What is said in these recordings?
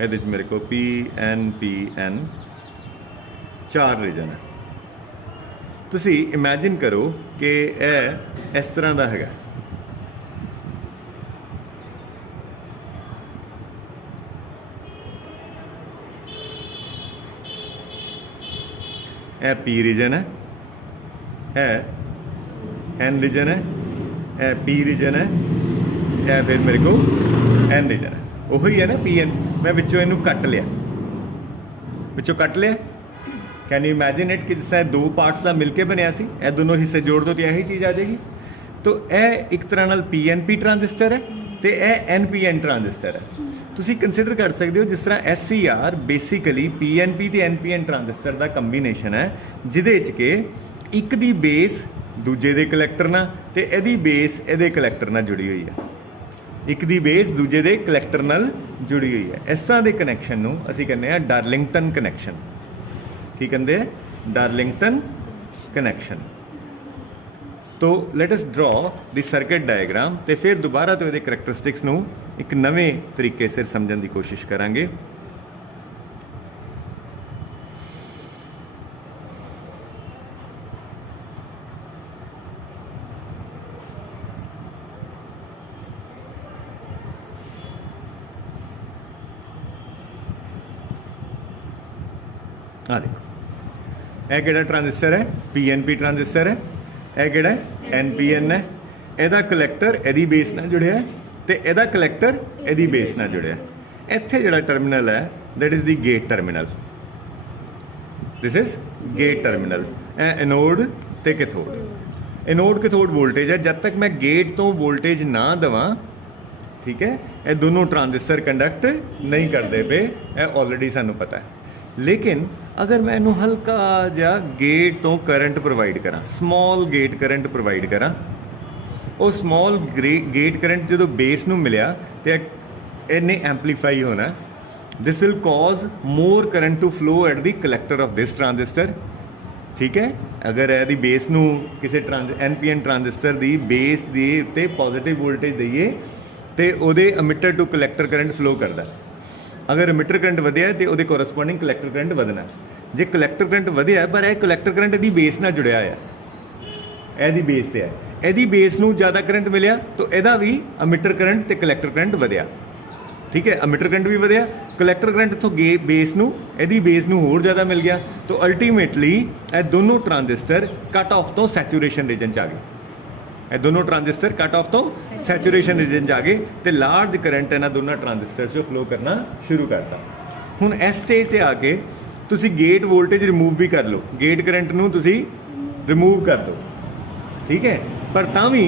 ये मेरे को पी एन 4 रीजन है। तुसी इमैजिन करो कि यह इस तरह का है, यह पी रीजन है एन रीजन है, यह पी रीजन है, यह फिर मेरे को एन रीजन है। वही है ना पी एन। मैं विचों इनू कट लिया, विचों कट लिया। कैन यू इमैजिन इट कि जिस तरह दो पार्ट्स का मिलके बनया सी, यह दोनों हिस्से जोड़ दो तो यही चीज़ आ जाएगी। तो यह एक तरह नाल पी ट्रांजिस्टर है तो यह एन ट्रांजिस्टर है। तुसी कंसीडर कर सकते हो जिस तरह SCR बेसिकली PNP ते NPN ट्रांजिस्टर का कंबीनेशन है, जिदे च के एक दी बेस दूजे दे कलैक्टर नाल ते इहदी बेस इहदे कलैक्टर नाल जुड़ी हुई है, एक दी बेस दूजे दे कलैक्टर नाल जुड़ी हुई है। इस तरह के कनैक्शन नूं असीं कहने आ डार्लिंगटन कनैक्शन। की कहते हैं? Darlington connection. तो let us draw the circuit diagram तो फिर दोबारा तो ये करैक्टरिस्टिक्स नूं एक नवे तरीके से समझने की कोशिश करांगे। आ देखो, यह किहड़ा ट्रांजिस्टर है? PNP ट्रांजिस्टर है। यह किहड़ा है? NPN है। ਇਹਦਾ कलैक्टर ਇਹਦੀ बेस ਨਾਲ जुड़िया है तो ਇਹਦਾ कलैक्टर ਇਹਦੀ बेस ਨਾਲ जुड़िया है। ਇੱਥੇ ਜਿਹੜਾ टर्मिनल है that is the gate terminal, this is gate terminal. ਇਹ एनोड ਤੇ कैथोड, एनोड कैथोड वोल्टेज है। जब तक मैं गेट तो वोल्टेज ना देवां, ठीक है, ये दोनों ट्रांजिस्टर कंडक्ट नहीं करते पे, यह ऑलरेडी सानू पता है। लेकिन अगर मैं इनू हल्का जा गेट तो करंट प्रोवाइड करा, स्मॉल गेट करंट प्रोवाइड करा, वो स्मॉल गेट करंट जो बेस नू मिलिया तो इन्हें एंपलीफाई होना, this will cause more current to flow at the collector of this transistor. ठीक है, अगर यदि बेस नू किसी NPN ट्रांजिस्टर की बेस के उत्ते पॉजिटिव वोल्टेज दईए तो वो emitter to collector current flow करता। अगर अमिटर करंट वधिया तो वो कोरसपोंडिंग कलैक्टर करंट वधना। जे कलैक्टर करंट वधिया पर यह कलैक्टर करंट यदि बेस नाल जुड़िया है, यदि बेस ते है, यदि बेस नू ज़्यादा करंट मिलिया तो यदा भी अमिटर करंट ते कलैक्टर करंट वधिया। ठीक है, अमिटर करंट भी वधिया, कलैक्टर करंट इत्थों बेस नू, यदि बेस नू होर ज़्यादा मिल गया तो अल्टीमेटली ये दोनों ट्रांजिस्टर कट ऑफ तो सैचूरेशन रीजन च आ गए। ये दोनों ट्रांजिस्टर कट ऑफ तो सैचूरेशन रीजन च आ गए तो लार्ज करंट इन्हां दोनों ट्रांजिस्टर से फ्लो करना शुरू करता। हुण इस स्टेज पर आके तुसी गेट वोल्टेज रिमूव भी कर लो, गेट करंट नू तुसी रिमूव कर दो, ठीक है, पर तां भी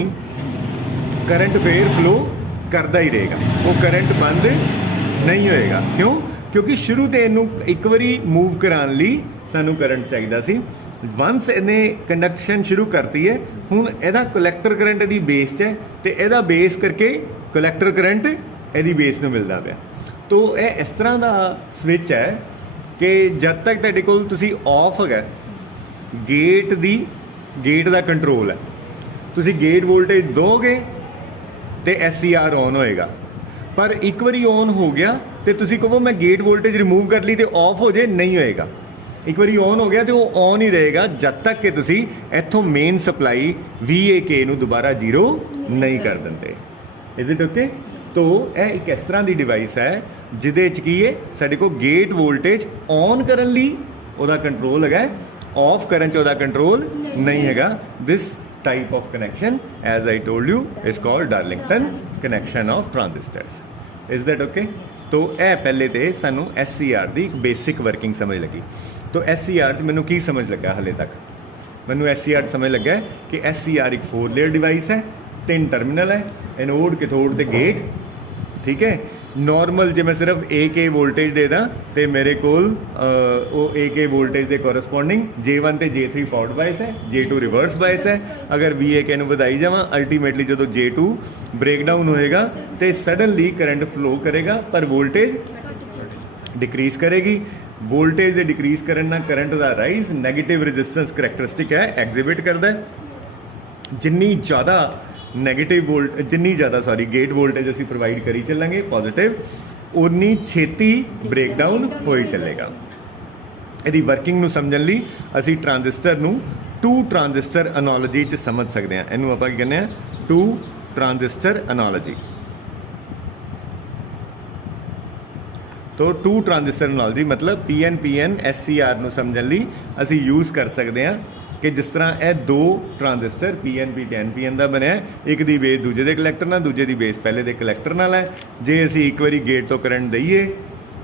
करंट फिर फ्लो करता ही रहेगा, वो करंट बंद नहीं होएगा। क्यों? क्योंकि शुरू तो इनू एक बारी मूव कराने लई सानू करंट चाहिए सी। वंस इन्हें कंडक्शन शुरू करती है, हुण इहदा कलैक्टर करंट इहदी बेस च है तो इहदा बेस करके कलैक्टर करंट इहदी बेस नू मिलदा पिया। तो यह इस तरह का स्विच है कि जब तक तुहाडे कोल तुसी ऑफ है गेट का कंट्रोल है, तुसी गेट वोल्टेज दोगे तो SCR ऑन होएगा, पर एक बारी ऑन हो गया तो तुसी कहो मैं गेट वोल्टेज रिमूव कर ली तो ऑफ हो जाए, नहीं होएगा। एक बारी ऑन हो गया तो वो ऑन ही रहेगा जब तक कि तुसी इत्थों मेन सप्लाई VAK नू दोबारा जीरो नहीं कर देंगे। Is it okay? तो यह एक इस तरह की डिवाइस है जिदे च की है साडे को गेट वोल्टेज ऑन करन लई उहदा कंट्रोल है, ऑफ करन च उहदा कंट्रोल नहीं हैगा। This type of connection as I told you is called Darlington connection of transistors. Is that okay? तो यह पहले तो सानू SCR की एक बेसिक वर्किंग समझ लगी। तो SCR मैनू की समझ लगा, हाले तक मैनू SCR समझ लगा कि SCR एक 4 लेयर डिवाइस है, 3 टर्मिनल है, एनोड कैथोड ते गेट। ठीक है, नॉर्मल जो मैं सिर्फ AK वोल्टेज दे दा तो मेरे कोल वो AK वोल्टेज के कोरसपोंडिंग J1 तो J3 फॉरवर्ड बायस है, J2 रिवर्स बायस है। अगर VAK नू वधाई जावां, अल्टीमेटली जो J2 ब्रेकडाउन होएगा तो सडनली करंट फ्लो करेगा पर वोल्टेज डिक्रीज करेगी। वोल्टेज के डिक्रीज करने नाल करंट का राइज नैगेटिव रजिस्टेंस करैक्टरिस्टिक है एग्जिबिट करता है। जिन्नी ज़्यादा नैगेटिव जिन्नी ज़्यादा गेट वोल्टेज असी प्रोवाइड करी चलांगे पॉजिटिव, ਉਨੀ ਛੇਤੀ ਬ੍ਰੇਕਡਾਊਨ ਹੋਈ ਚੱਲੇਗਾ। ਇਹਦੀ ਵਰਕਿੰਗ ਨੂੰ ਸਮਝਣ ਲਈ ਅਸੀਂ ਟਰਾਂਜ਼ਿਸਟਰ ਨੂੰ ਟੂ ਟਰਾਂਜ਼ਿਸਟਰ ਐਨਾਲੋਜੀ 'ਚ ਸਮਝ ਸਕਦੇ ਹਾਂ। ਇਹਨੂੰ ਆਪਾਂ ਕੀ ਕਹਿੰਦੇ ਹਾਂ, ਟੂ ਟਰਾਂਜ਼ਿਸਟਰ ਐਨਾਲੋਜੀ। ਤੋ ਟੂ ਟਰਾਂਜ਼ਿਸਟਰ ਐਨਾਲੋਜੀ ਮਤਲਬ PNPN SCR ਨੂੰ ਸਮਝਣ ਲਈ ਅਸੀਂ ਯੂਜ਼ ਕਰ ਸਕਦੇ ਹਾਂ ਕਿ ਜਿਸ ਤਰ੍ਹਾਂ ਇਹ ਦੋ ਟਰਾਂਜ਼ਿਸਟਰ PNP ਤੇ NPN ਦਾ ਬਣਿਆ, ਇੱਕ ਦੀ ਬੇਸ ਦੂਜੇ ਦੇ ਕਲੈਕਟਰ ਨਾਲ, ਦੂਜੇ ਦੀ ਬੇਸ ਪਹਿਲੇ ਦੇ ਕਲੈਕਟਰ ਨਾਲ ਹੈ। ਜੇ ਅਸੀਂ ਇੱਕ ਵਾਰੀ ਗੇਟ ਤੋਂ ਕਰੰਟ ਦਈਏ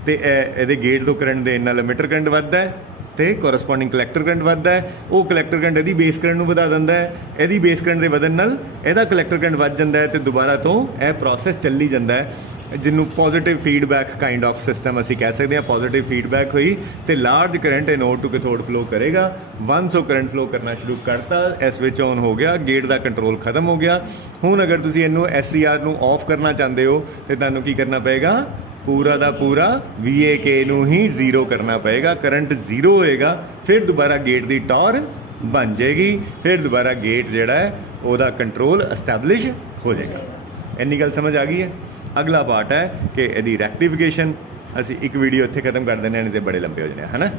ਤੇ ਇਹਦੇ ਗੇਟ ਤੋਂ ਕਰੰਟ ਦੇਣ ਨਾਲ ਐਮੀਟਰ ਕਰੰਟ ਵੱਧਦਾ ਹੈ ਤੇ ਕੋਰਸਪੋਂਡਿੰਗ ਕਲੈਕਟਰ ਕਰੰਟ ਵੱਧਦਾ ਹੈ। ਉਹ ਕਲੈਕਟਰ ਕਰੰਟ ਇਹਦੀ ਬੇਸ ਕਰੰਟ ਨੂੰ ਵਧਾ ਦਿੰਦਾ ਹੈ, ਇਹਦੀ ਬੇਸ ਕਰੰਟ ਦੇ ਵਧਣ ਨਾਲ ਇਹਦਾ ਕਲੈਕਟਰ ਕਰੰਟ ਵੱਧ ਜਾਂਦਾ ਹੈ ਤੇ ਦੁਬਾਰਾ ਤੋਂ ਇਹ ਪ੍ਰੋਸੈਸ ਚੱਲੀ ਜਾਂਦਾ ਹੈ, ਜਿਹਨੂੰ positive feedback kind of system ਅਸੀਂ ਕਹਿ ਸਕਦੇ ਹਾਂ। ਪੋਜ਼ਿਟਿਵ ਫੀਡਬੈਕ ਹੋਈ ਤੇ large current anode to ਕੈਥੋਡ flow ਕਰੇਗਾ। ਵਨਸ ਉਹ ਕਰੰਟ ਫਲੋ ਕਰਨਾ ਸ਼ੁਰੂ ਕਰਤਾ, ਇਹ ਸਵਿਚ ਔਨ ਹੋ ਗਿਆ, ਗੇਟ ਦਾ ਕੰਟਰੋਲ ਖਤਮ ਹੋ ਗਿਆ। ਹੁਣ ਅਗਰ ਤੁਸੀਂ ਇਹਨੂੰ SCR ਨੂੰ ਆਫ ਕਰਨਾ ਚਾਹੁੰਦੇ ਹੋ ਤੇ ਤੁਹਾਨੂੰ ਕੀ ਕਰਨਾ ਪਏਗਾ, ਪੂਰਾ ਦਾ ਪੂਰਾ VAK ਨੂੰ ਹੀ ਜ਼ੀਰੋ ਕਰਨਾ ਪਏਗਾ। ਕਰੰਟ ਜ਼ੀਰੋ ਹੋਏਗਾ, ਫਿਰ ਦੁਬਾਰਾ ਗੇਟ ਦੀ ਟੌਰ ਬਣ ਜਾਏਗੀ, ਫਿਰ ਦੁਬਾਰਾ ਗੇਟ ਜਿਹੜਾ ਹੈ ਉਹਦਾ ਕੰਟਰੋਲ ਐਸਟੈਬਲਿਸ਼ ਹੋ ਜਾਏਗਾ। ਇੰਨੀ ਗੱਲ ਸਮਝ ਆ ਗਈ ਹੈ। ਅਗਲਾ ਪਾਰਟ ਹੈ ਕਿ ਇਹਦੀ ਰੈਕਟੀਫਿਕੇਸ਼ਨ। ਅਸੀਂ ਇੱਕ ਵੀਡੀਓ ਇੱਥੇ ਖਤਮ ਕਰ ਦਿੰਦੇ ਹਾਂ, ਨਹੀਂ ਤੇ ਬੜੇ ਲੰਬੇ ਹੋ ਜਾਣੇ ਹੈ ਨਾ।